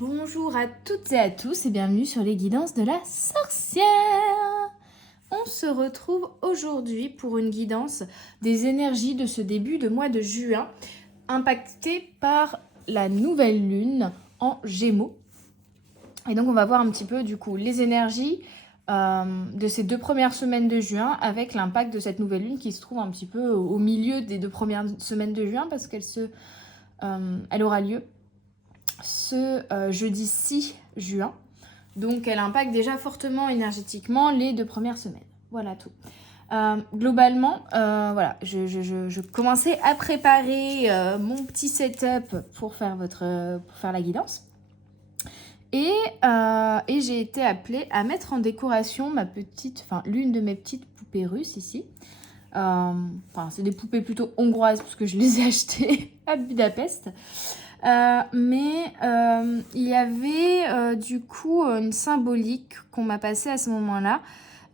Bonjour à toutes et à tous et bienvenue sur les guidances de la sorcière. On se retrouve aujourd'hui pour une guidance des énergies de ce début de mois de juin impactées par la nouvelle lune en Gémeaux. Et donc on va voir un petit peu du coup les énergies de ces 2 premières semaines de juin avec l'impact de cette nouvelle lune qui se trouve un petit peu au milieu des 2 premières semaines de juin parce elle aura lieu ce jeudi 6 juin. Donc elle impacte déjà fortement énergétiquement les 2 premières semaines. Voilà tout. Globalement, voilà, je commençais à préparer mon petit setup pour faire la guidance. Et j'ai été appelée à mettre en décoration l'une de mes petites poupées russes ici. C'est des poupées plutôt hongroises parce que je les ai achetées à Budapest. Mais il y avait du coup une symbolique qu'on m'a passée à ce moment-là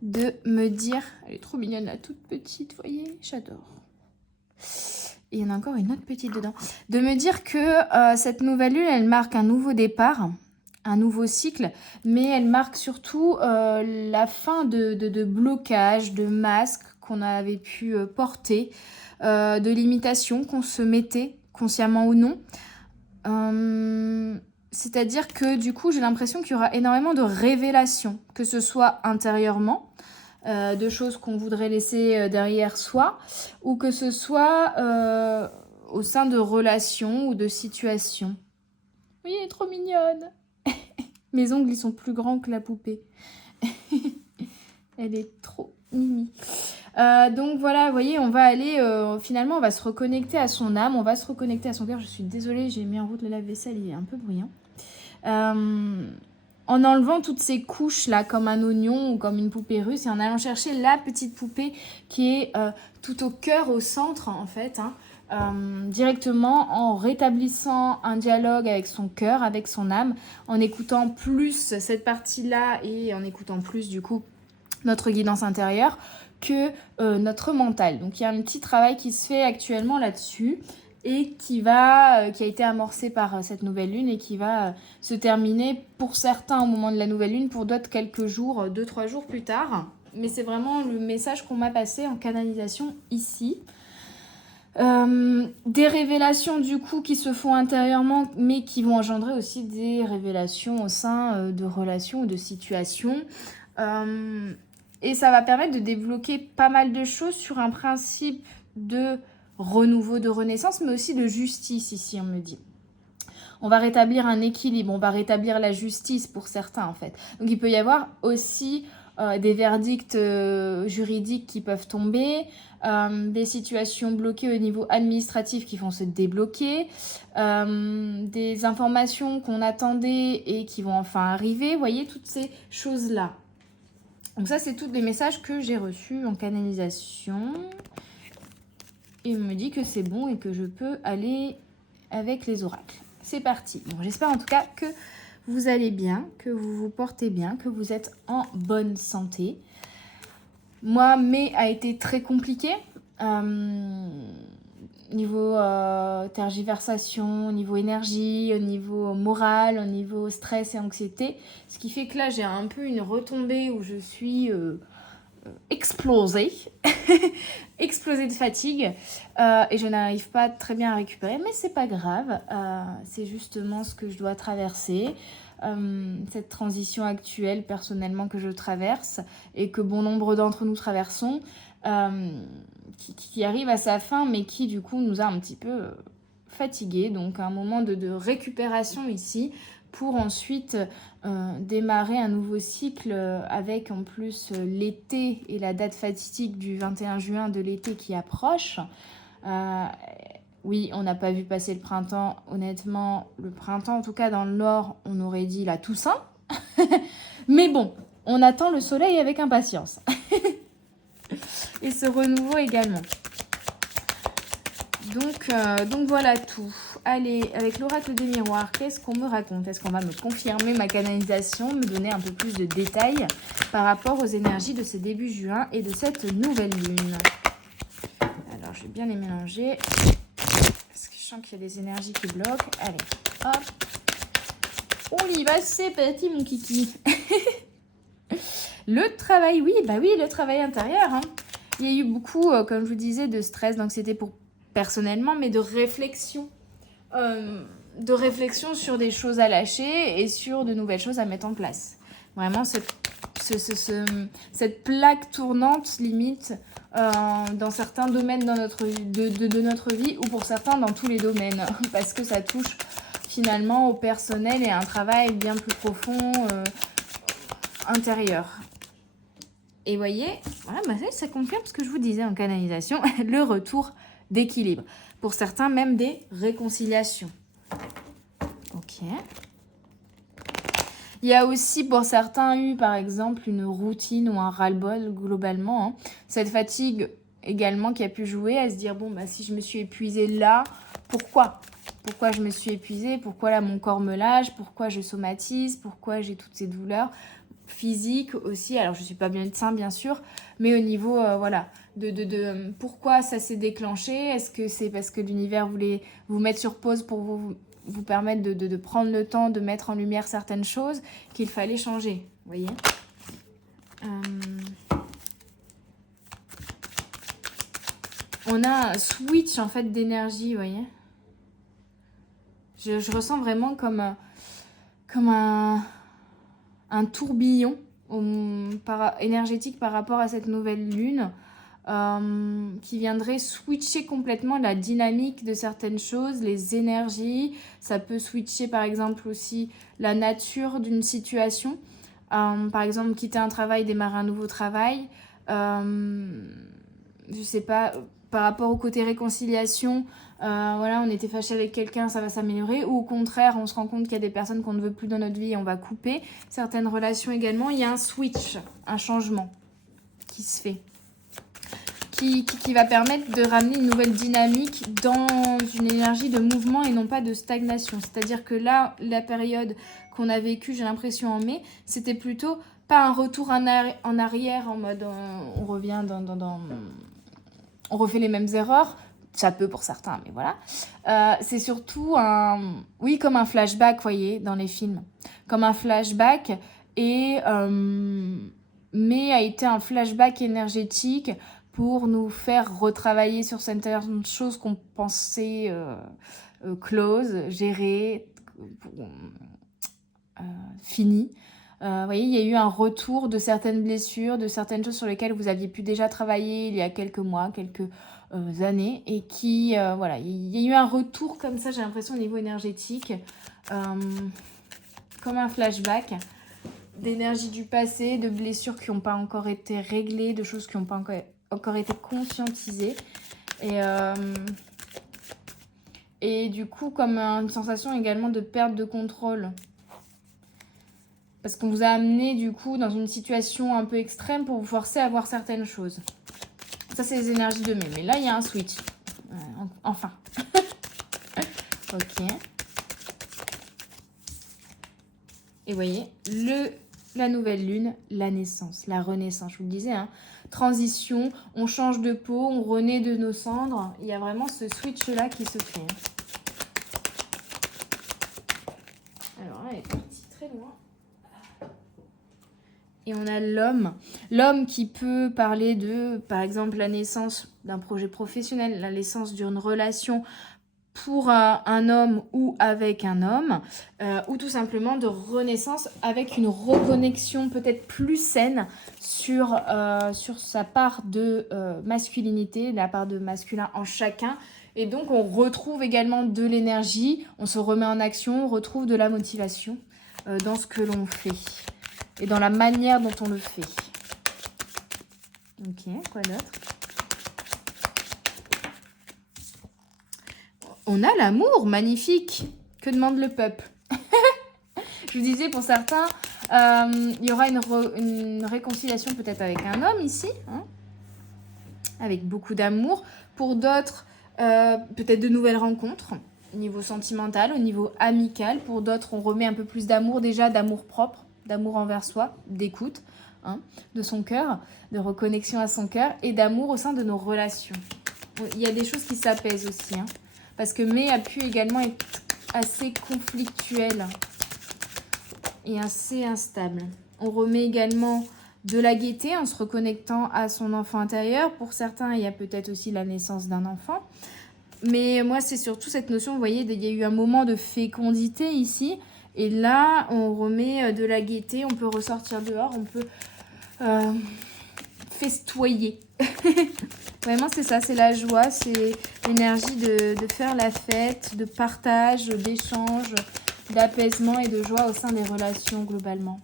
de me dire, elle est trop mignonne la toute petite, vous voyez, j'adore. Et il y en a encore une autre petite dedans. De me dire que cette nouvelle lune, elle marque un nouveau départ, un nouveau cycle, mais elle marque surtout la fin de blocage, de masques qu'on avait pu porter, de limitations qu'on se mettait, consciemment ou non. C'est-à-dire que du coup j'ai l'impression qu'il y aura énormément de révélations, que ce soit intérieurement, de choses qu'on voudrait laisser derrière soi, ou que ce soit au sein de relations ou de situations. Oui, elle est trop mignonne. Mes ongles ils sont plus grands que la poupée. Elle est trop mimi. Donc voilà, vous voyez, on va aller, finalement, on va se reconnecter à son âme, on va se reconnecter à son cœur. Je suis désolée, j'ai mis en route le lave-vaisselle, il est un peu bruyant. En enlevant toutes ces couches là, comme un oignon ou comme une poupée russe, et en allant chercher la petite poupée qui est tout au cœur, au centre, en fait, directement en rétablissant un dialogue avec son cœur, avec son âme, en écoutant plus cette partie-là et en écoutant plus, du coup, notre guidance intérieure que notre mental. Donc il y a un petit travail qui se fait actuellement là-dessus et qui a été amorcé par cette nouvelle lune et qui va se terminer pour certains au moment de la nouvelle lune, pour d'autres quelques jours, 2-3 jours plus tard. Mais c'est vraiment le message qu'on m'a passé en canalisation ici. Des révélations du coup qui se font intérieurement mais qui vont engendrer aussi des révélations au sein de relations ou de situations. Et ça va permettre de débloquer pas mal de choses sur un principe de renouveau, de renaissance, mais aussi de justice ici, on me dit. On va rétablir un équilibre, on va rétablir la justice pour certains en fait. Donc il peut y avoir aussi des verdicts juridiques qui peuvent tomber, des situations bloquées au niveau administratif qui vont se débloquer, des informations qu'on attendait et qui vont enfin arriver, vous voyez, toutes ces choses-là. Donc ça, c'est tous les messages que j'ai reçus en canalisation. Et il me dit que c'est bon et que je peux aller avec les oracles. C'est parti. Bon, j'espère en tout cas que vous allez bien, que vous vous portez bien, que vous êtes en bonne santé. Moi, mai a été très compliqué. Niveau tergiversation, au niveau énergie, au niveau moral, au niveau stress et anxiété. Ce qui fait que là, j'ai un peu une retombée où je suis explosée. Explosée de fatigue. Et je n'arrive pas très bien à récupérer. Mais c'est pas grave. C'est justement ce que je dois traverser. Cette transition actuelle, personnellement, que je traverse et que bon nombre d'entre nous traversons. Qui arrive à sa fin, mais qui du coup nous a un petit peu fatigués. Donc un moment de récupération ici pour ensuite démarrer un nouveau cycle avec en plus l'été et la date fatidique du 21 juin de l'été qui approche. Oui, on n'a pas vu passer le printemps. Honnêtement, le printemps, en tout cas dans le nord, on aurait dit la Toussaint. Mais bon, on attend le soleil avec impatience. Et ce renouveau également. Donc voilà tout. Allez, avec l'oracle des miroirs, qu'est-ce qu'on me raconte? Est-ce qu'on va me confirmer ma canalisation, me donner un peu plus de détails par rapport aux énergies de ce début juin et de cette nouvelle lune? Alors, je vais bien les mélanger. Parce que je sens qu'il y a des énergies qui bloquent. Allez, hop. On y va, c'est parti mon kiki. Le travail, oui, bah oui, le travail intérieur. Hein. Il y a eu beaucoup, comme je vous disais, de stress, d'anxiété pour personnellement, mais de réflexion. De réflexion sur des choses à lâcher et sur de nouvelles choses à mettre en place. Vraiment, cette plaque tournante, limite, dans certains domaines de notre vie, ou pour certains dans tous les domaines, parce que ça touche finalement au personnel et à un travail bien plus profond, intérieur. Et vous voyez, voilà, bah ça confirme ce que je vous disais en canalisation, le retour d'équilibre. Pour certains, même des réconciliations. Ok. Il y a aussi pour certains eu, par exemple, une routine ou un ras-le-bol globalement. Hein. Cette fatigue également qui a pu jouer à se dire, bon, bah, si je me suis épuisée là, pourquoi ? Pourquoi je me suis épuisée ? Pourquoi là mon corps me lâche ? Pourquoi je somatise ? Pourquoi j'ai toutes ces douleurs ? Physique aussi, alors je suis pas médecin bien sûr, mais au niveau voilà de pourquoi ça s'est déclenché. Est-ce que c'est parce que l'univers voulait vous mettre sur pause pour vous permettre de prendre le temps de mettre en lumière certaines choses qu'il fallait changer, vous voyez. On a un switch en fait d'énergie, vous voyez. Je ressens vraiment comme un tourbillon énergétique par rapport à cette nouvelle lune qui viendrait switcher complètement la dynamique de certaines choses, les énergies. Ça peut switcher par exemple aussi la nature d'une situation. Par exemple, quitter un travail, démarrer un nouveau travail. Je sais pas, par rapport au côté réconciliation, voilà, on était fâché avec quelqu'un, ça va s'améliorer, ou au contraire, on se rend compte qu'il y a des personnes qu'on ne veut plus dans notre vie et on va couper. Certaines relations également, il y a un switch, un changement qui se fait, qui va permettre de ramener une nouvelle dynamique dans une énergie de mouvement et non pas de stagnation. C'est-à-dire que là, la période qu'on a vécue, j'ai l'impression en mai, c'était plutôt pas un retour en arrière en mode on revient on refait les mêmes erreurs. Ça peut pour certains, mais voilà. C'est surtout comme un flashback, vous voyez, dans les films. Comme un flashback, mais a été un flashback énergétique pour nous faire retravailler sur certaines choses qu'on pensait closes, gérées, finies. Vous voyez, il y a eu un retour de certaines blessures, de certaines choses sur lesquelles vous aviez pu déjà travailler il y a quelques mois, quelques années, et qui, voilà, il y a eu un retour comme ça, j'ai l'impression, au niveau énergétique, comme un flashback d'énergie du passé, de blessures qui n'ont pas encore été réglées, de choses qui n'ont pas encore été conscientisées, et du coup, comme une sensation également de perte de contrôle. Parce qu'on vous a amené du coup dans une situation un peu extrême pour vous forcer à voir certaines choses. Ça, c'est les énergies de mai. Mais là, il y a un switch. Enfin. Ok. Et vous voyez, la nouvelle lune, la naissance, la renaissance. Je vous le disais, hein, transition, on change de peau, on renaît de nos cendres. Il y a vraiment ce switch-là qui se fait. Alors là, elle est partie très loin. Et on a l'homme. L'homme qui peut parler de, par exemple, la naissance d'un projet professionnel, la naissance d'une relation pour un homme ou avec un homme, ou tout simplement de renaissance avec une reconnexion peut-être plus saine sur sa part de masculinité, la part de masculin en chacun. Et donc, on retrouve également de l'énergie, on se remet en action, on retrouve de la motivation dans ce que l'on fait. Et dans la manière dont on le fait. Ok, quoi d'autre? On a l'amour, magnifique. Que demande le peuple? Je vous disais, pour certains, il y aura une réconciliation peut-être avec un homme ici, hein, avec beaucoup d'amour. Pour d'autres, peut-être de nouvelles rencontres, au niveau sentimental, au niveau amical. Pour d'autres, on remet un peu plus d'amour déjà, d'amour propre. D'amour envers soi, d'écoute, hein, de son cœur, de reconnexion à son cœur et d'amour au sein de nos relations. Il y a des choses qui s'apaisent aussi, hein, parce que mai a pu également être assez conflictuel. et assez instable. On remet également de la gaieté en se reconnectant à son enfant intérieur. Pour certains, il y a peut-être aussi la naissance d'un enfant. Mais moi, c'est surtout cette notion, vous voyez, il y a eu un moment de fécondité ici. Et là, on remet de la gaieté, on peut ressortir dehors, on peut festoyer. Vraiment, c'est ça, c'est la joie, c'est l'énergie de faire la fête, de partage, d'échange, d'apaisement et de joie au sein des relations globalement.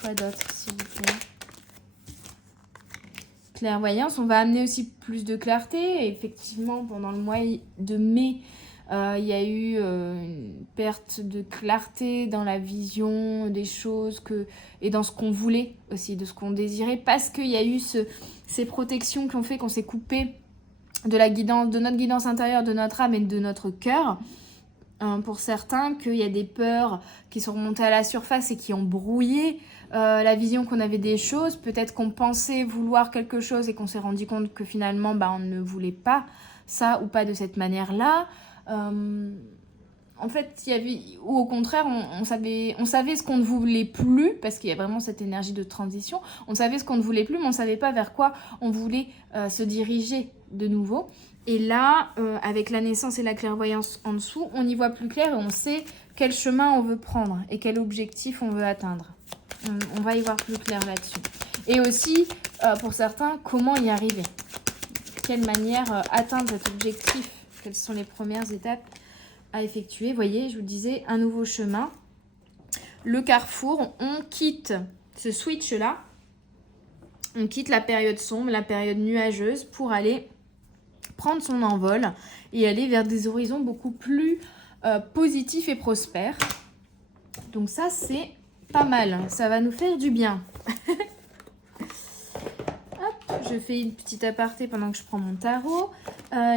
Quoi d'autre, s'il vous plaît? Clairvoyance, on va amener aussi plus de clarté. Et effectivement, pendant le mois de mai, il y a eu une perte de clarté dans la vision des choses et dans ce qu'on voulait aussi, de ce qu'on désirait, parce qu'il y a eu ces protections qui ont fait qu'on s'est coupé de la guidance, de notre guidance intérieure, de notre âme et de notre cœur. Pour certains, qu'il y a des peurs qui sont remontées à la surface et qui ont brouillé la vision qu'on avait des choses. Peut-être qu'on pensait vouloir quelque chose et qu'on s'est rendu compte que finalement, on ne voulait pas ça ou pas de cette manière-là. En fait, il y avait, ou au contraire, on savait ce qu'on ne voulait plus, parce qu'il y a vraiment cette énergie de transition. On savait ce qu'on ne voulait plus, mais on ne savait pas vers quoi on voulait se diriger de nouveau. Et là, avec la naissance et la clairvoyance en dessous, on y voit plus clair et on sait quel chemin on veut prendre et quel objectif on veut atteindre. On va y voir plus clair là-dessus. Et aussi, pour certains, comment y arriver. Quelle manière atteindre cet objectif. Quelles sont les premières étapes à effectuer. Vous voyez, je vous disais, un nouveau chemin. Le carrefour, on quitte ce switch-là. On quitte la période sombre, la période nuageuse pour aller prendre son envol et aller vers des horizons beaucoup plus positifs et prospères. Donc ça, c'est pas mal. Ça va nous faire du bien. Hop, je fais une petite aparté pendant que je prends mon tarot.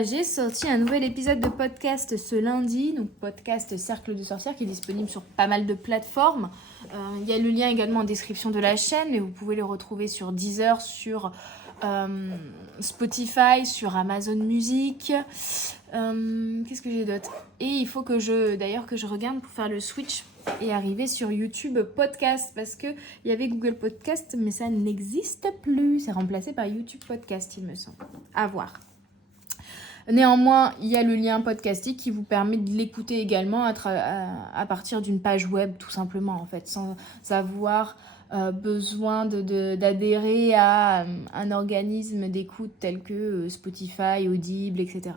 J'ai sorti un nouvel épisode de podcast ce lundi, donc podcast Cercle de Sorcières, qui est disponible sur pas mal de plateformes. Il y a le lien également en description de la chaîne, mais vous pouvez le retrouver sur Deezer, sur Spotify, sur Amazon Music. Qu'est-ce que j'ai d'autre? Et il faut que je regarde pour faire le switch et arriver sur YouTube Podcast, parce qu'il y avait Google Podcast, mais ça n'existe plus. C'est remplacé par YouTube Podcast, il me semble. À voir. Néanmoins, il y a le lien podcastique qui vous permet de l'écouter également à partir d'une page web, tout simplement, en fait, sans avoir besoin d'adhérer à un organisme d'écoute tel que Spotify, Audible, etc.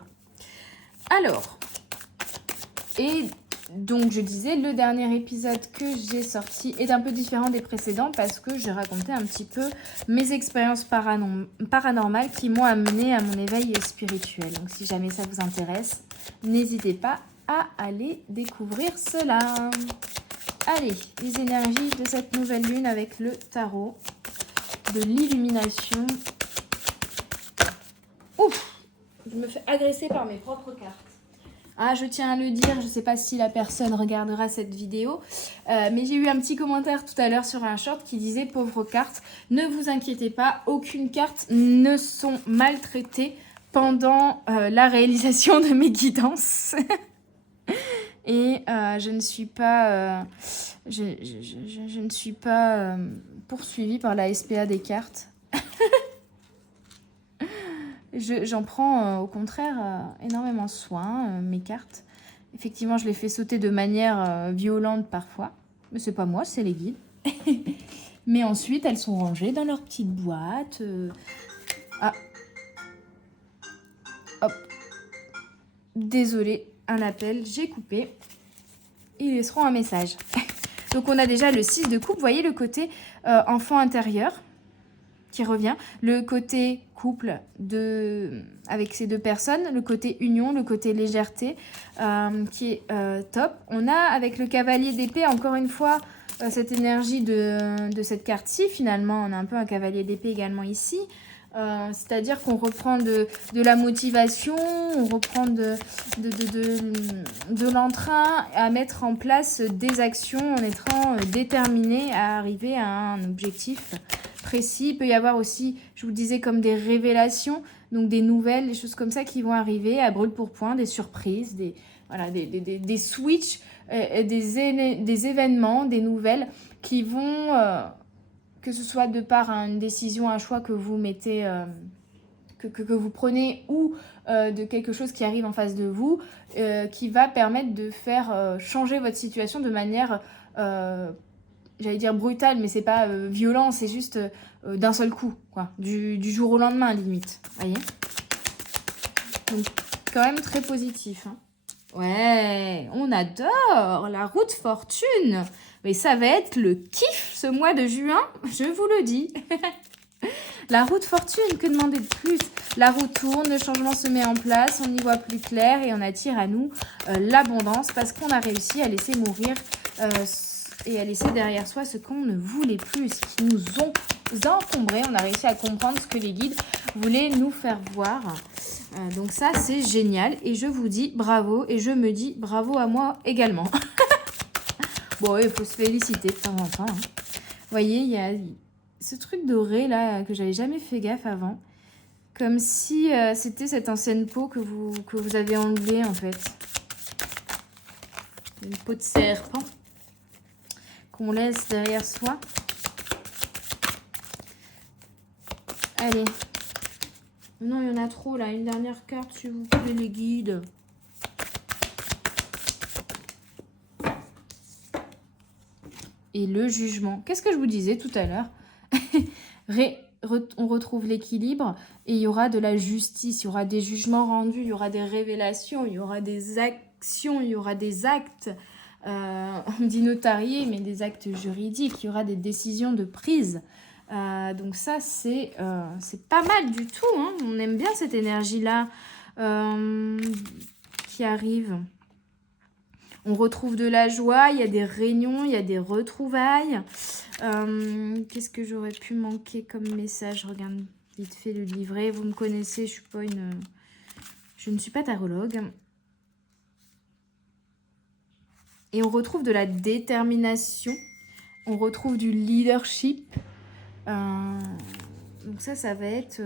Alors, et donc je disais, le dernier épisode que j'ai sorti est un peu différent des précédents parce que j'ai raconté un petit peu mes expériences paranormales qui m'ont amené à mon éveil spirituel. Donc si jamais ça vous intéresse, n'hésitez pas à aller découvrir cela. Allez, les énergies de cette nouvelle lune avec le tarot de l'illumination. Ouf, je me fais agresser par mes propres cartes. Ah, je tiens à le dire, je ne sais pas si la personne regardera cette vidéo, mais j'ai eu un petit commentaire tout à l'heure sur un short qui disait « Pauvre carte, ne vous inquiétez pas, aucune carte ne sont maltraitées pendant la réalisation de mes guidances. » Et je ne suis pas, je ne suis pas poursuivie par la SPA des cartes. J'en prends au contraire énormément soin, mes cartes. Effectivement, je les fais sauter de manière violente parfois. Mais c'est pas moi, c'est les guides. Mais ensuite, elles sont rangées dans leur petite boîte. Ah. Hop. Désolée, un appel, j'ai coupé. Ils laisseront un message. Donc on a déjà le 6 de coupe. Vous voyez le côté enfant intérieur qui revient, le côté couple avec ces deux personnes, le côté union, le côté légèreté qui est top. On a avec le cavalier d'épée, encore une fois, cette énergie de cette carte-ci. Finalement, on a un peu un cavalier d'épée également ici. C'est-à-dire qu'on reprend de la motivation, on reprend de l'entrain à mettre en place des actions en étant déterminé à arriver à un objectif précis. Il peut y avoir aussi, je vous disais, comme des révélations, donc des nouvelles, des choses comme ça qui vont arriver à brûle-pourpoint, des surprises, des switches des événements, des nouvelles qui vont, que ce soit de par une décision, un choix que vous mettez, que vous prenez ou de quelque chose qui arrive en face de vous, qui va permettre de faire changer votre situation de manière, j'allais dire brutale, mais c'est pas violent, c'est juste d'un seul coup, quoi, du jour au lendemain limite, voyez. Donc quand même très positif, hein. Ouais, on adore la roue de fortune. Mais ça va être le kiff ce mois de juin, je vous le dis. La roue de fortune, que demander de plus? La roue tourne, le changement se met en place, on y voit plus clair et on attire à nous l'abondance parce qu'on a réussi à laisser mourir et à laisser derrière soi ce qu'on ne voulait plus, ce qui nous ont encombrés. On a réussi à comprendre ce que les guides voulaient nous faire voir. Donc ça, c'est génial. Et je vous dis bravo et je me dis bravo à moi également. Bon, il faut se féliciter de temps en temps, hein. Vous voyez, il y a ce truc doré là que j'avais jamais fait gaffe avant. Comme si c'était cette ancienne peau que vous avez enlevée en fait. Une peau de serpent qu'on laisse derrière soi. Allez. Non, il y en a trop là. Une dernière carte, s'il vous plaît, les guides. Et le jugement. Qu'est-ce que je vous disais tout à l'heure? On retrouve l'équilibre et il y aura de la justice, il y aura des jugements rendus, il y aura des révélations, il y aura des actions, il y aura des actes, on dit notariés, mais des actes juridiques, il y aura des décisions de prise. Donc ça, c'est pas mal du tout, hein. On aime bien cette énergie-là qui arrive. On retrouve de la joie, il y a des réunions, il y a des retrouvailles. Qu'est-ce que j'aurais pu manquer comme message? Regarde vite fait le livret. Vous me connaissez, je ne suis pas tarologue. Et on retrouve de la détermination. On retrouve du leadership. Donc ça va être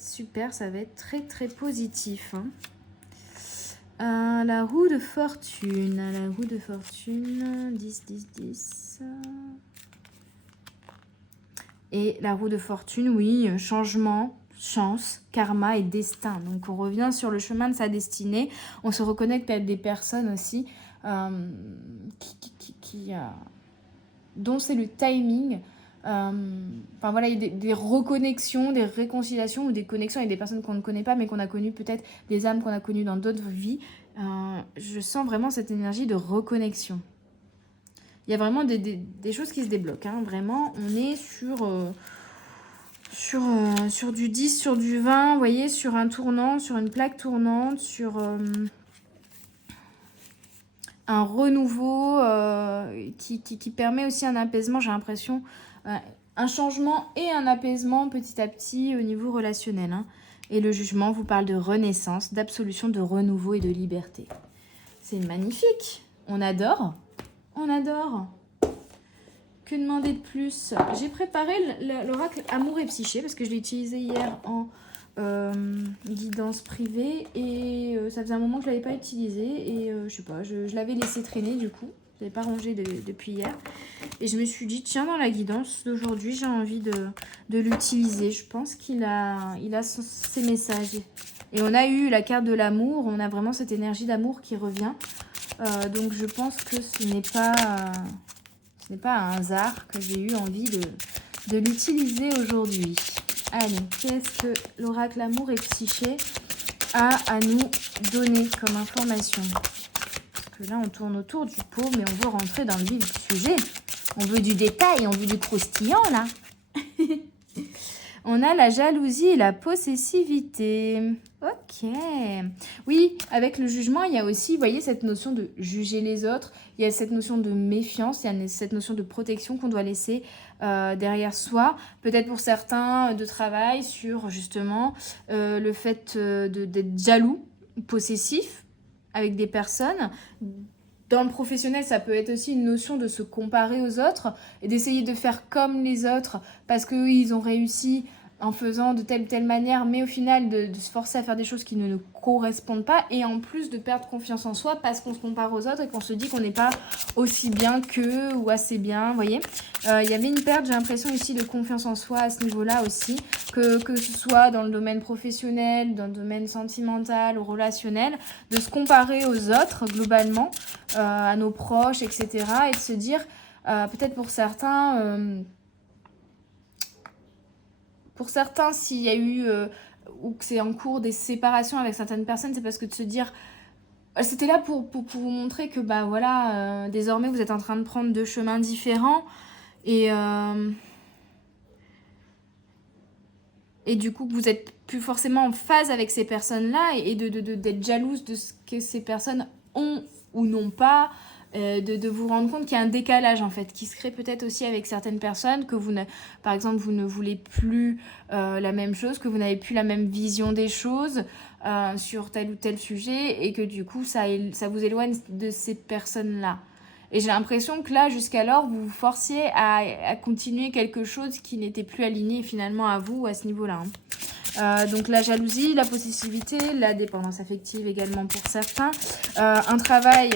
super, ça va être très très positif, hein. La roue de fortune. La roue de fortune. 10, 10, 10. Et la roue de fortune, oui, changement, chance, karma et destin. Donc on revient sur le chemin de sa destinée. On se reconnecte avec des personnes aussi dont c'est le timing. Enfin voilà, il y a des reconnexions, des réconciliations ou des connexions avec des personnes qu'on ne connaît pas mais qu'on a connues, peut-être des âmes qu'on a connues dans d'autres vies. Je sens vraiment cette énergie de reconnexion. Il y a vraiment des choses qui se débloquent, hein. Vraiment, on est sur du 10, sur du 20, vous voyez, sur un tournant, sur une plaque tournante, sur un renouveau qui permet aussi un apaisement, j'ai l'impression, un changement et un apaisement petit à petit au niveau relationnel, hein. Et le jugement vous parle de renaissance, d'absolution, de renouveau et de liberté. C'est magnifique. On adore. On adore. Que demander de plus? J'ai préparé l'oracle Amour et Psyché parce que je l'ai utilisé hier en guidance privée et ça faisait un moment que je ne l'avais pas utilisé et je sais pas, je l'avais laissé traîner du coup. Je l'avais pas rangé depuis hier. Et je me suis dit, tiens, dans la guidance d'aujourd'hui, j'ai envie de l'utiliser. Je pense qu'il a ses messages. Et on a eu la carte de l'amour. On a vraiment cette énergie d'amour qui revient. Donc, je pense que ce n'est pas un hasard que j'ai eu envie de l'utiliser aujourd'hui. Allez, qu'est-ce que l'oracle Amour et Psyché a à nous donner comme information? Là, on tourne autour du pot, mais on veut rentrer dans le vif du sujet. On veut du détail, on veut du croustillant, là. On a la jalousie et la possessivité. Ok. Oui, avec le jugement, il y a aussi, vous voyez, cette notion de juger les autres. Il y a cette notion de méfiance, il y a cette notion de protection qu'on doit laisser derrière soi. Peut-être pour certains, de travail sur, justement, le fait d'être jaloux, possessif, avec des personnes. Dans le professionnel, ça peut être aussi une notion de se comparer aux autres et d'essayer de faire comme les autres parce qu'eux, ils ont réussi en faisant de telle ou telle manière, mais au final de se forcer à faire des choses qui ne nous correspondent pas, et en plus de perdre confiance en soi parce qu'on se compare aux autres et qu'on se dit qu'on n'est pas aussi bien qu'eux ou assez bien, vous voyez. Il y avait une perte, j'ai l'impression ici, de confiance en soi à ce niveau-là aussi, que ce soit dans le domaine professionnel, dans le domaine sentimental ou relationnel, de se comparer aux autres globalement, à nos proches, etc. Et de se dire, peut-être pour certains... Pour certains, s'il y a eu ou que c'est en cours des séparations avec certaines personnes, c'est parce que de se dire... C'était là pour vous montrer que bah voilà, désormais vous êtes en train de prendre deux chemins différents et du coup vous êtes plus forcément en phase avec ces personnes-là et d'être jalouse de ce que ces personnes ont ou n'ont pas. De vous rendre compte qu'il y a un décalage en fait qui se crée peut-être aussi avec certaines personnes, que par exemple vous ne voulez plus la même chose, que vous n'avez plus la même vision des choses sur tel ou tel sujet et que du coup ça vous éloigne de ces personnes-là. Et j'ai l'impression que là, jusqu'alors, vous vous forciez à continuer quelque chose qui n'était plus aligné finalement à vous à ce niveau-là. Donc la jalousie, la possessivité, la dépendance affective également pour certains. Un travail,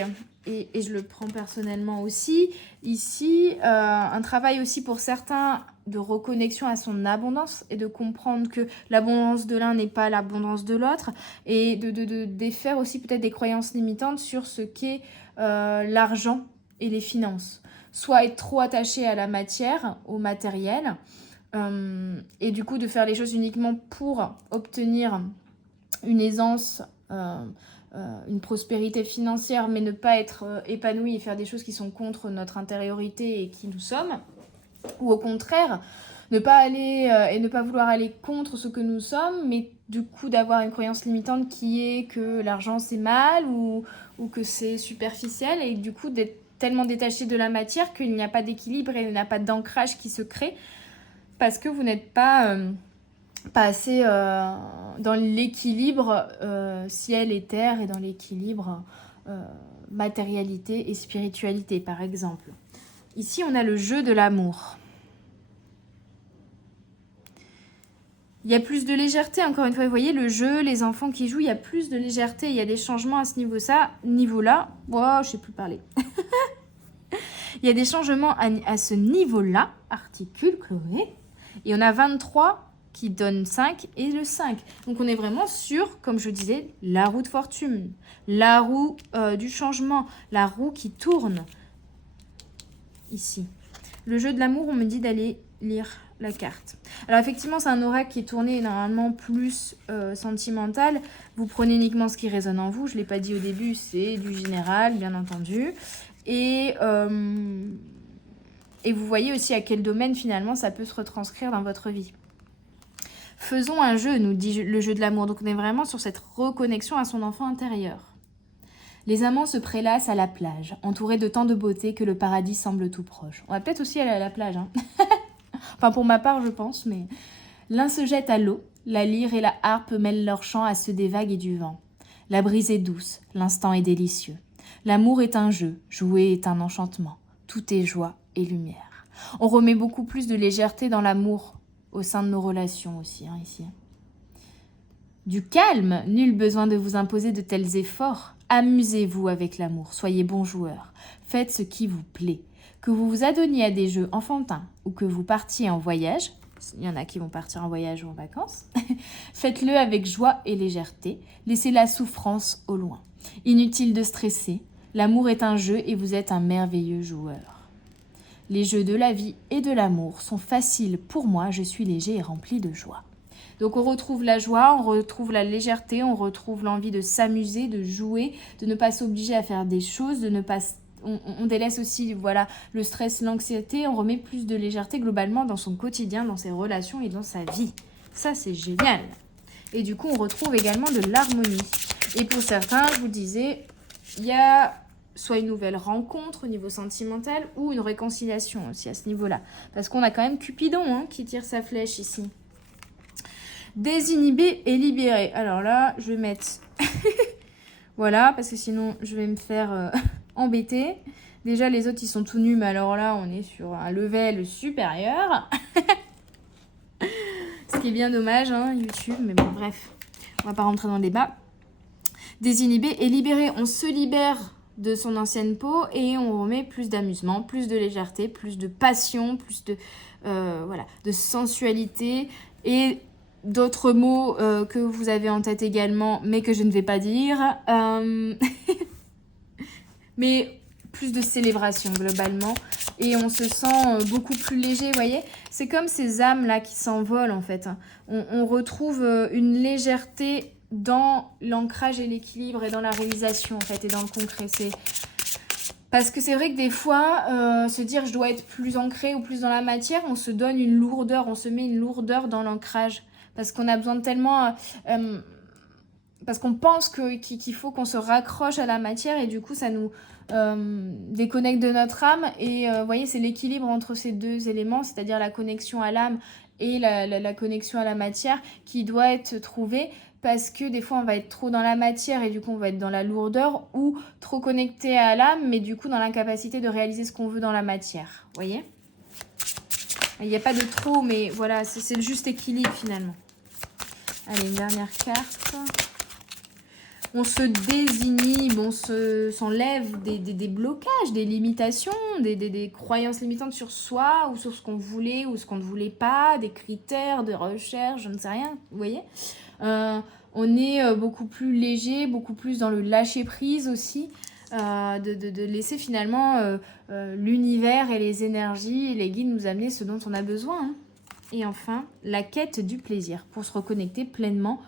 et je le prends personnellement aussi, ici, un travail aussi pour certains de reconnexion à son abondance et de comprendre que l'abondance de l'un n'est pas l'abondance de l'autre et de défaire aussi peut-être des croyances limitantes sur ce qu'est l'argent et les finances. Soit être trop attaché à la matière, au matériel, et du coup de faire les choses uniquement pour obtenir une aisance, une prospérité financière, mais ne pas être épanoui et faire des choses qui sont contre notre intériorité et qui nous sommes, ou au contraire ne pas aller et ne pas vouloir aller contre ce que nous sommes, mais du coup d'avoir une croyance limitante qui est que l'argent c'est mal ou que c'est superficiel, et du coup d'être tellement détaché de la matière qu'il n'y a pas d'équilibre et il n'y a pas d'ancrage qui se crée parce que vous n'êtes pas assez dans l'équilibre ciel et terre et dans l'équilibre matérialité et spiritualité par exemple. Ici on a le jeu de l'amour. Il y a plus de légèreté, encore une fois, vous voyez, le jeu, les enfants qui jouent, il y a plus de légèreté, il y a des changements à ce niveau-là. Oh, je sais plus parler. Il y a des changements à ce niveau-là, articule, Chloé. Et on a 23 qui donne 5 et le 5. Donc on est vraiment sur, comme je disais, la roue de fortune, la roue du changement, la roue qui tourne. Ici. Le jeu de l'amour, on me dit d'aller lire la carte. Alors effectivement, c'est un oracle qui est tourné normalement plus sentimental. Vous prenez uniquement ce qui résonne en vous. Je ne l'ai pas dit au début, c'est du général, bien entendu. Et vous voyez aussi à quel domaine finalement ça peut se retranscrire dans votre vie. Faisons un jeu, nous dit le jeu de l'amour. Donc on est vraiment sur cette reconnexion à son enfant intérieur. Les amants se prélassent à la plage, entourés de tant de beauté que le paradis semble tout proche. On va peut-être aussi aller à la plage, hein. Enfin, pour ma part, je pense, mais... L'un se jette à l'eau, la lyre et la harpe mêlent leurs chants à ceux des vagues et du vent. La brise est douce, l'instant est délicieux. L'amour est un jeu, jouer est un enchantement. Tout est joie et lumière. On remet beaucoup plus de légèreté dans l'amour au sein de nos relations aussi, hein, ici. Du calme, nul besoin de vous imposer de tels efforts. Amusez-vous avec l'amour, soyez bon joueur. Faites ce qui vous plaît. Que vous vous adonniez à des jeux enfantins ou que vous partiez en voyage, il y en a qui vont partir en voyage ou en vacances, faites-le avec joie et légèreté. Laissez la souffrance au loin. Inutile de stresser, l'amour est un jeu et vous êtes un merveilleux joueur. Les jeux de la vie et de l'amour sont faciles pour moi, je suis léger et rempli de joie. Donc on retrouve la joie, on retrouve la légèreté, on retrouve l'envie de s'amuser, de jouer, de ne pas s'obliger à faire des choses, de ne pas... On délaisse aussi voilà, le stress, l'anxiété, on remet plus de légèreté globalement dans son quotidien, dans ses relations et dans sa vie. Ça, c'est génial. Et du coup, on retrouve également de l'harmonie. Et pour certains, je vous disais, il y a soit une nouvelle rencontre au niveau sentimental ou une réconciliation aussi à ce niveau-là. Parce qu'on a quand même Cupidon hein, qui tire sa flèche ici. Désinhibé et libéré. Alors là, je vais mettre... voilà, parce que sinon, je vais me faire... embêté. Déjà, les autres, ils sont tout nus, mais alors là, on est sur un level supérieur. C'est qui est bien dommage, hein, YouTube, mais bon, bref, on va pas rentrer dans le débat. Désinhiber et libérer. On se libère de son ancienne peau et on remet plus d'amusement, plus de légèreté, plus de passion, plus de, voilà, de sensualité et d'autres mots que vous avez en tête également, mais que je ne vais pas dire. Mais plus de célébration globalement. Et on se sent beaucoup plus léger, vous voyez. C'est comme ces âmes-là qui s'envolent en fait. On retrouve une légèreté dans l'ancrage et l'équilibre et dans la réalisation en fait et dans le concret. Parce que c'est vrai que des fois, se dire je dois être plus ancré ou plus dans la matière, on se donne une lourdeur, on se met une lourdeur dans l'ancrage. Parce qu'on a besoin de tellement... parce qu'on pense qu'il faut qu'on se raccroche à la matière et du coup ça nous déconnecte de notre âme. Et vous voyez, c'est l'équilibre entre ces deux éléments, c'est-à-dire la connexion à l'âme et la connexion à la matière qui doit être trouvée. Parce que des fois on va être trop dans la matière et du coup on va être dans la lourdeur, ou trop connecté à l'âme mais du coup dans l'incapacité de réaliser ce qu'on veut dans la matière. Vous voyez ? Il n'y a pas de trop, mais voilà, c'est le juste équilibre finalement. Allez, une dernière carte. On se désinhibe, on s'enlève des blocages, des limitations, des croyances limitantes sur soi ou sur ce qu'on voulait ou ce qu'on ne voulait pas, des critères de recherche, je ne sais rien, vous voyez. On est beaucoup plus léger, beaucoup plus dans le lâcher-prise aussi, de laisser finalement l'univers et les énergies et les guides nous amener ce dont on a besoin. Hein. Et enfin, la quête du plaisir, pour se reconnecter pleinement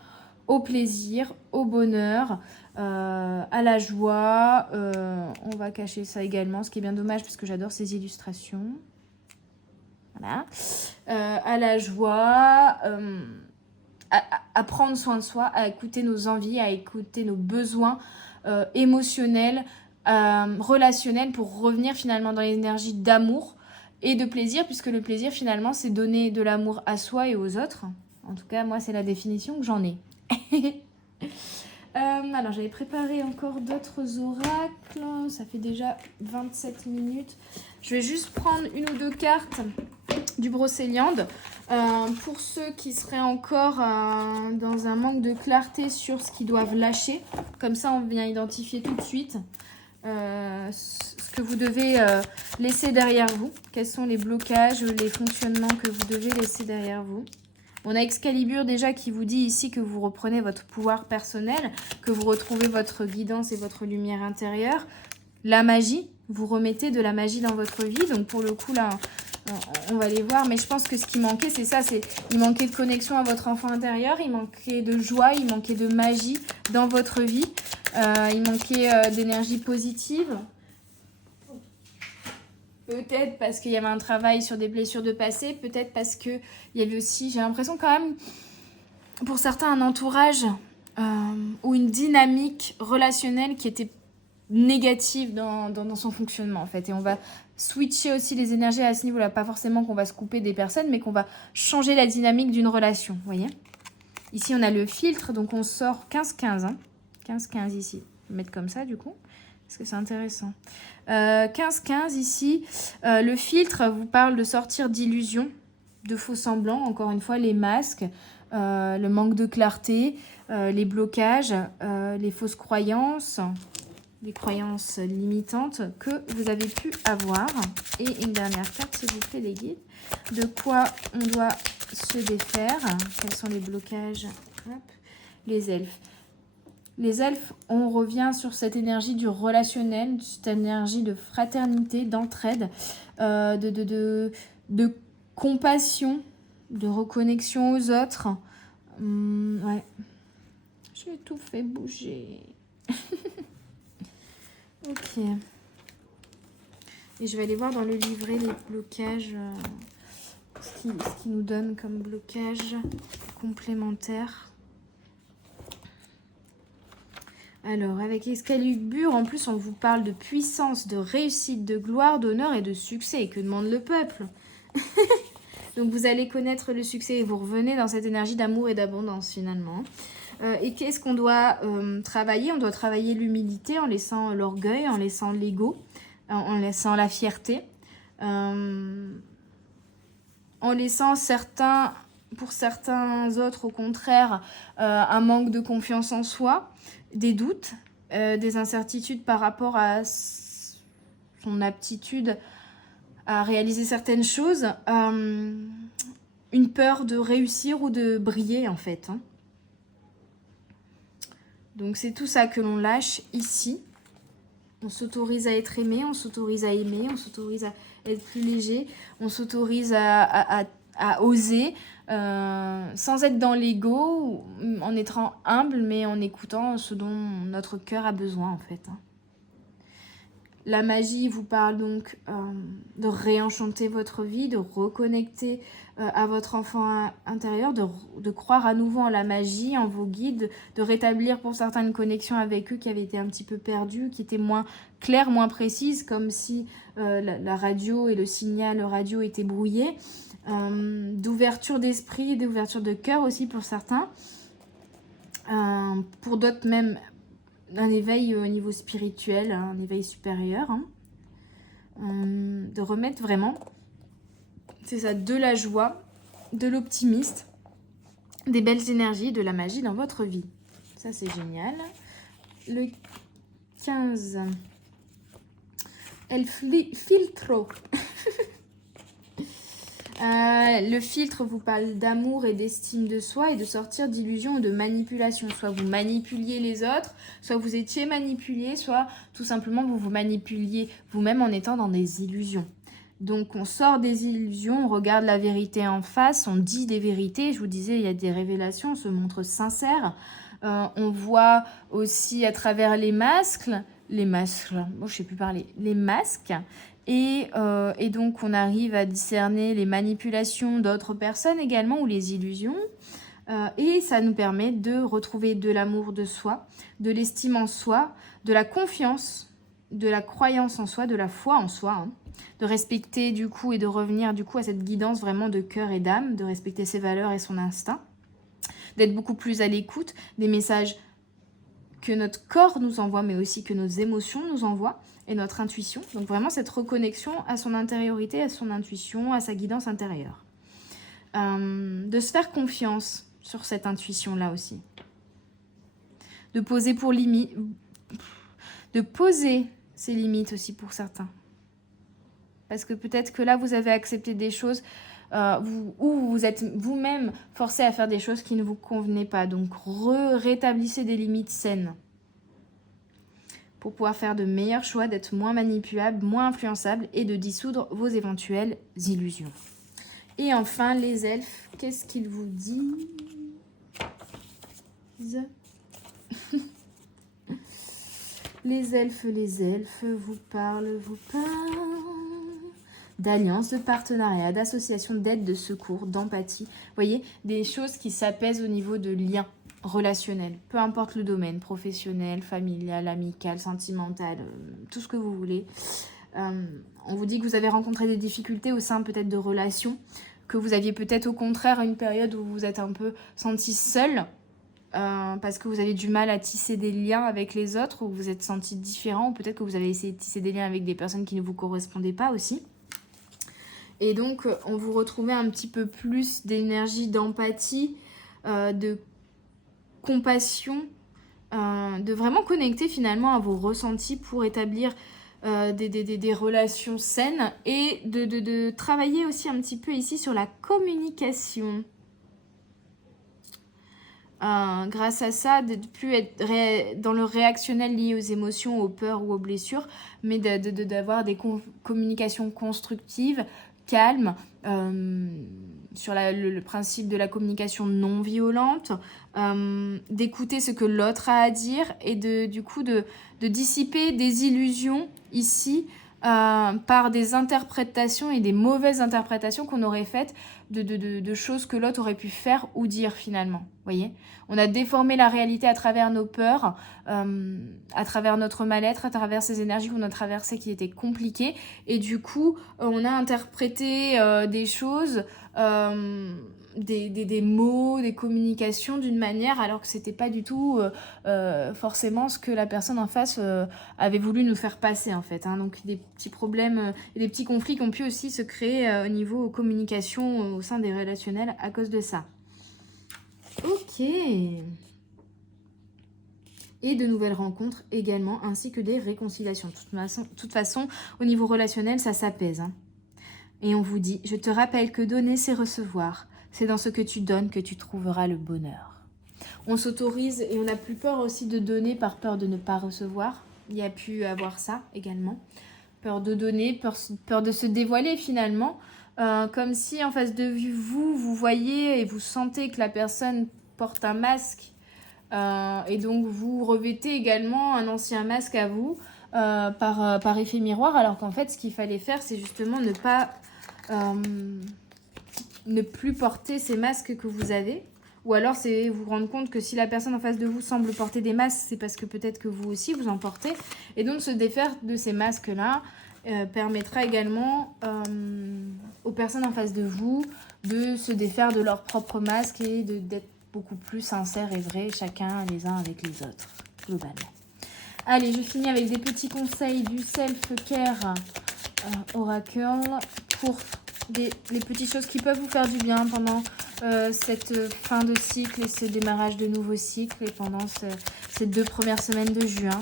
au plaisir, au bonheur, à la joie. On va cacher ça également, ce qui est bien dommage parce que j'adore ces illustrations. Voilà. À la joie, à prendre soin de soi, à écouter nos envies, à écouter nos besoins émotionnels, relationnels, pour revenir finalement dans l'énergie d'amour et de plaisir, puisque le plaisir finalement c'est donner de l'amour à soi et aux autres. En tout cas, moi c'est la définition que j'en ai. Alors j'avais préparé encore d'autres oracles, ça fait déjà 27 minutes. Je vais juste prendre une ou deux cartes du brocéliande pour ceux qui seraient encore dans un manque de clarté sur ce qu'ils doivent lâcher. Comme ça on vient identifier tout de suite ce que vous devez laisser derrière vous. Quels sont les blocages, les fonctionnements que vous devez laisser derrière vous. On a Excalibur déjà qui vous dit ici que vous reprenez votre pouvoir personnel, que vous retrouvez votre guidance et votre lumière intérieure. La magie, vous remettez de la magie dans votre vie. Donc pour le coup là, on va les voir. Mais je pense que ce qui manquait, c'est ça. Il manquait de connexion à votre enfant intérieur, il manquait de joie, il manquait de magie dans votre vie. Il manquait d'énergie positive. Peut-être parce qu'il y avait un travail sur des blessures de passé, peut-être parce qu'il y avait aussi, j'ai l'impression quand même, pour certains, un entourage ou une dynamique relationnelle qui était négative dans son fonctionnement en fait. Et on va switcher aussi les énergies à ce niveau-là. Pas forcément qu'on va se couper des personnes, mais qu'on va changer la dynamique d'une relation, vous voyez. Ici, on a le filtre, donc on sort 15-15. Hein. 15-15 ici. Je vais mettre comme ça du coup. Parce que c'est intéressant. 15-15 ici, le filtre vous parle de sortir d'illusions, de faux semblants, encore une fois, les masques, le manque de clarté, les blocages, les fausses croyances, les croyances limitantes que vous avez pu avoir. Et une dernière carte, s'il vous plaît, les guides. De quoi on doit se défaire? Quels sont les blocages? Hop. Les elfes. Les elfes, on revient sur cette énergie du relationnel, cette énergie de fraternité, d'entraide, de compassion, de reconnexion aux autres. Ouais. J'ai tout fait bouger. Ok. Et je vais aller voir dans le livret les blocages, ce qui nous donne comme blocage complémentaire. Alors, avec Excalibur, en plus, on vous parle de puissance, de réussite, de gloire, d'honneur et de succès. Et que demande le peuple? Donc, vous allez connaître le succès et vous revenez dans cette énergie d'amour et d'abondance, finalement. Et qu'est-ce qu'on doit travailler? On doit travailler l'humilité en laissant l'orgueil, en laissant l'ego, en laissant la fierté, en laissant certains pour certains autres, au contraire, un manque de confiance en soi, des doutes, des incertitudes par rapport à son aptitude à réaliser certaines choses, une peur de réussir ou de briller en fait. Hein. Donc c'est tout ça que l'on lâche ici. On s'autorise à être aimé, on s'autorise à aimer, on s'autorise à être plus léger, on s'autorise à oser, sans être dans l'ego, en étant humble, mais en écoutant ce dont notre cœur a besoin en fait. Hein. La magie vous parle donc de réenchanter votre vie, de reconnecter à votre enfant intérieur, de croire à nouveau en la magie, en vos guides, de rétablir pour certaines connexions avec eux qui avaient été un petit peu perdues, qui étaient moins claires, moins précises, comme si la radio et le signal radio étaient brouillés, d'ouverture d'esprit, d'ouverture de cœur aussi pour certains, pour d'autres même un éveil au niveau spirituel, un éveil supérieur, hein. De remettre vraiment, c'est ça, de la joie, de l'optimiste, des belles énergies, de la magie dans votre vie. Ça, c'est génial. Le 15, El Filtro. Le filtre vous parle d'amour et d'estime de soi et de sortir d'illusions ou de manipulation. Soit vous manipuliez les autres, soit vous étiez manipulé, soit tout simplement vous vous manipuliez vous-même en étant dans des illusions. Donc on sort des illusions, on regarde la vérité en face, on dit des vérités. Je vous disais, il y a des révélations, on se montre sincère. On voit aussi à travers les masques, bon, je sais plus parler, les masques. Et donc, on arrive à discerner les manipulations d'autres personnes également ou les illusions. Et ça nous permet de retrouver de l'amour de soi, de l'estime en soi, de la confiance, de la croyance en soi, de la foi en soi. Hein. De respecter du coup et de revenir du coup à cette guidance vraiment de cœur et d'âme, de respecter ses valeurs et son instinct. D'être beaucoup plus à l'écoute des messages que notre corps nous envoie, mais aussi que nos émotions nous envoient. Et notre intuition, donc vraiment cette reconnexion à son intériorité, à son intuition, à sa guidance intérieure. De se faire confiance sur cette intuition-là aussi. De poser de poser ses limites aussi pour certains. Parce que peut-être que là, vous avez accepté des choses ou vous êtes vous-même forcé à faire des choses qui ne vous convenaient pas. Donc rétablissez des limites saines. Pour pouvoir faire de meilleurs choix, d'être moins manipulable, moins influençable et de dissoudre vos éventuelles illusions. Et enfin, les elfes, qu'est-ce qu'ils vous disent? Les elfes vous parlent d'alliance, de partenariat, d'association, d'aide, de secours, d'empathie. Vous voyez, des choses qui s'apaisent au niveau de liens relationnel, peu importe le domaine, professionnel, familial, amical, sentimental, tout ce que vous voulez. On vous dit que vous avez rencontré des difficultés au sein peut-être de relations, que vous aviez peut-être au contraire une période où vous vous êtes un peu senti seul, parce que vous avez du mal à tisser des liens avec les autres, ou vous vous êtes senti différent, ou peut-être que vous avez essayé de tisser des liens avec des personnes qui ne vous correspondaient pas aussi. Et donc, on vous retrouvait un petit peu plus d'énergie, d'empathie, de compassion, de vraiment connecter finalement à vos ressentis pour établir des relations saines et de travailler aussi un petit peu ici sur la communication. Grâce à ça, de ne plus être dans le réactionnel lié aux émotions, aux peurs ou aux blessures, mais d'avoir des communications constructives, calmes, sur le principe de la communication non violente, d'écouter ce que l'autre a à dire et du coup de dissiper des illusions ici par des interprétations et des mauvaises interprétations qu'on aurait faites de choses que l'autre aurait pu faire ou dire finalement. Voyez, on a déformé la réalité à travers nos peurs, à travers notre mal-être, à travers ces énergies qu'on a traversées qui étaient compliquées. Et du coup, on a interprété des choses, des mots, des communications d'une manière, alors que c'était pas du tout forcément ce que la personne en face avait voulu nous faire passer en fait. Hein. Donc des petits problèmes et des petits conflits qui ont pu aussi se créer au niveau communication au sein des relationnels à cause de ça. Ok. Et de nouvelles rencontres également, ainsi que des réconciliations. De toute façon, au niveau relationnel, ça s'apaise. Hein. Et on vous dit, je te rappelle que donner, c'est recevoir. C'est dans ce que tu donnes que tu trouveras le bonheur. On s'autorise et on n'a plus peur aussi de donner par peur de ne pas recevoir. Il y a pu avoir ça également. Peur de donner, peur de se dévoiler finalement. Comme si en face de vous voyez et vous sentez que la personne porte un masque et donc vous revêtez également un ancien masque à vous par effet miroir, alors qu'en fait ce qu'il fallait faire c'est justement ne plus porter ces masques que vous avez, ou alors c'est vous rendre compte que si la personne en face de vous semble porter des masques, c'est parce que peut-être que vous aussi vous en portez, et donc se défaire de ces masques là permettra également aux personnes en face de vous de se défaire de leurs propres masques et d'être beaucoup plus sincères et vrais, chacun les uns avec les autres, globalement. Allez, je finis avec des petits conseils du Self-Care Oracle pour les petites choses qui peuvent vous faire du bien pendant cette fin de cycle et ce démarrage de nouveau cycle et pendant ces 2 premières semaines de juin.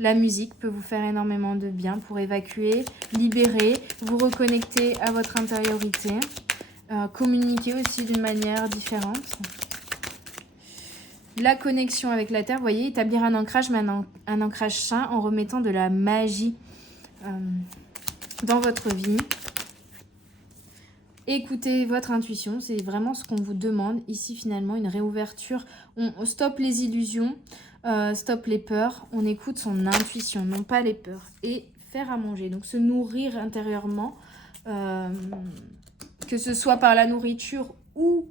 La musique peut vous faire énormément de bien pour évacuer, libérer, vous reconnecter à votre intériorité, communiquer aussi d'une manière différente. La connexion avec la terre, vous voyez, établir un ancrage, mais un ancrage sain en remettant de la magie dans votre vie. Écoutez votre intuition, c'est vraiment ce qu'on vous demande. Ici, finalement, une réouverture. On stoppe les illusions, stoppe les peurs. On écoute son intuition, non pas les peurs. Et faire à manger, donc se nourrir intérieurement, que ce soit par la nourriture ou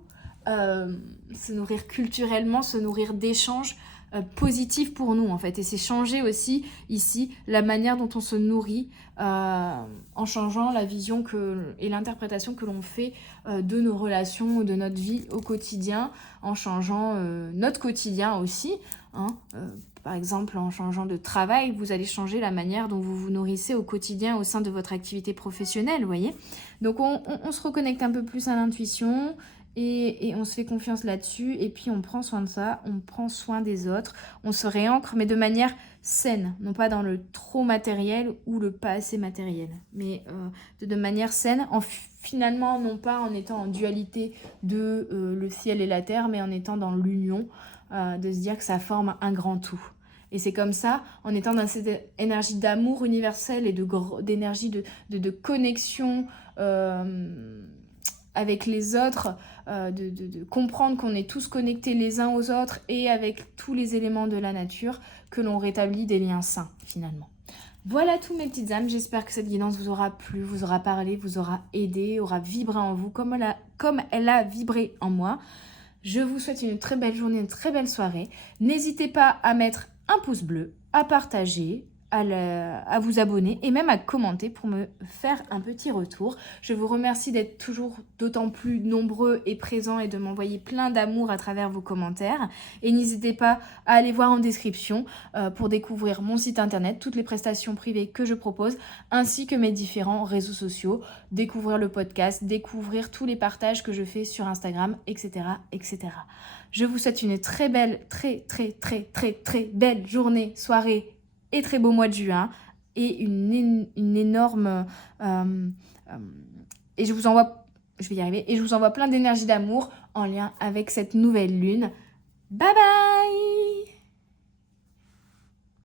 se nourrir culturellement, se nourrir d'échanges positifs pour nous en fait. Et c'est changer aussi ici la manière dont on se nourrit en changeant la vision et l'interprétation que l'on fait de nos relations, de notre vie au quotidien, en changeant notre quotidien aussi. Hein, par exemple, en changeant de travail, vous allez changer la manière dont vous vous nourrissez au quotidien au sein de votre activité professionnelle, vous voyez. Donc on se reconnecte un peu plus à l'intuition et on se fait confiance là-dessus et puis on prend soin de ça, on prend soin des autres, on se réancre mais de manière saine, non pas dans le trop matériel ou le pas assez matériel, mais de manière saine, finalement non pas en étant en dualité de le ciel et la terre, mais en étant dans l'union, de se dire que ça forme un grand tout. Et c'est comme ça, en étant dans cette énergie d'amour universel et d'énergie de connexion avec les autres, de comprendre qu'on est tous connectés les uns aux autres et avec tous les éléments de la nature, que l'on rétablit des liens sains finalement. Voilà tous mes petites âmes, j'espère que cette guidance vous aura plu, vous aura parlé, vous aura aidé, aura vibré en vous comme elle a vibré en moi. Je vous souhaite une très belle journée, une très belle soirée. N'hésitez pas à mettre un pouce bleu, à partager, à vous abonner et même à commenter pour me faire un petit retour. Je vous remercie d'être toujours d'autant plus nombreux et présents et de m'envoyer plein d'amour à travers vos commentaires. Et n'hésitez pas à aller voir en description pour découvrir mon site internet, toutes les prestations privées que je propose, ainsi que mes différents réseaux sociaux, découvrir le podcast, découvrir tous les partages que je fais sur Instagram, etc., etc. Je vous souhaite une très belle, très belle journée, soirée et très beau mois de juin et une énorme et je vais y arriver, et je vous envoie plein d'énergie d'amour en lien avec cette nouvelle lune. Bye bye.